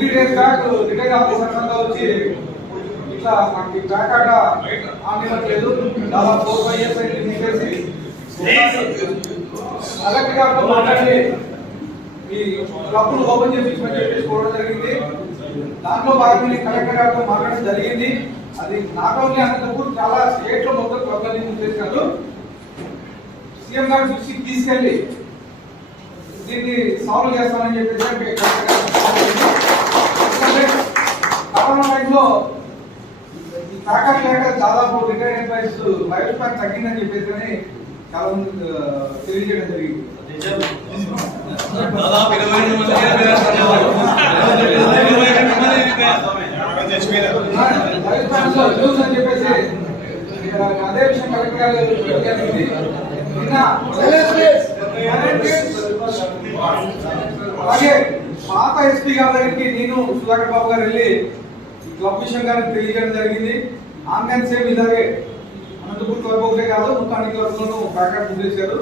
Twenty days back retire officer అంతా వచ్చి ఇట్లా నాకు ఈ బ్యాక్ ఆట ఆనివ్వట్లేదు దాదాపు ఫోర్ ఫైవ్ ఇయర్స్ అయితే తీసేసి. కలెక్టర్ గారితో మాట్లాడి ఈ క్లబ్ను ఓపెన్ చేయించమని చెప్పేసి కోరడం జరిగింది. దాంట్లో భాగంగా కలెక్టర్ గారితో మాట్లాడడం జరిగింది. అది నాట్ ఓన్లీ అనంతపూర్ చాలా స్టేట్లో మొత్తం క్లబ్లని మూసేసినారు సీఎం గారి దృష్టికి తీసుకెళ్ళి దీన్ని సాల్వ్ చేస్తామని చెప్పేసి ఈ లేక దాదాపు రిటైర్ ఎంప్లాయీస్ లైఫ్ స్పాన్ తగ్గిందని చెప్పేసి అని చాలా మంది తెలియజేయడం జరిగింది దాదాపు ఇరవై అని చెప్పేసి అదే విషయం కలెక్టర్ గారు అలాగే పాత ఎస్పీ గారి దగ్గరికి నేను సుధాకర్ బాబు గారు వెళ్ళి ఈ క్లబ్ విషయం గారికి తెలియజేయడం జరిగింది. ఆన్లైన్ సేమ్ ఇలాగే అనంతపూర్ క్లబ్ ఒకటే కాదు మొత్తం అన్ని క్లబ్లను బ్యాకప్ చేశారు.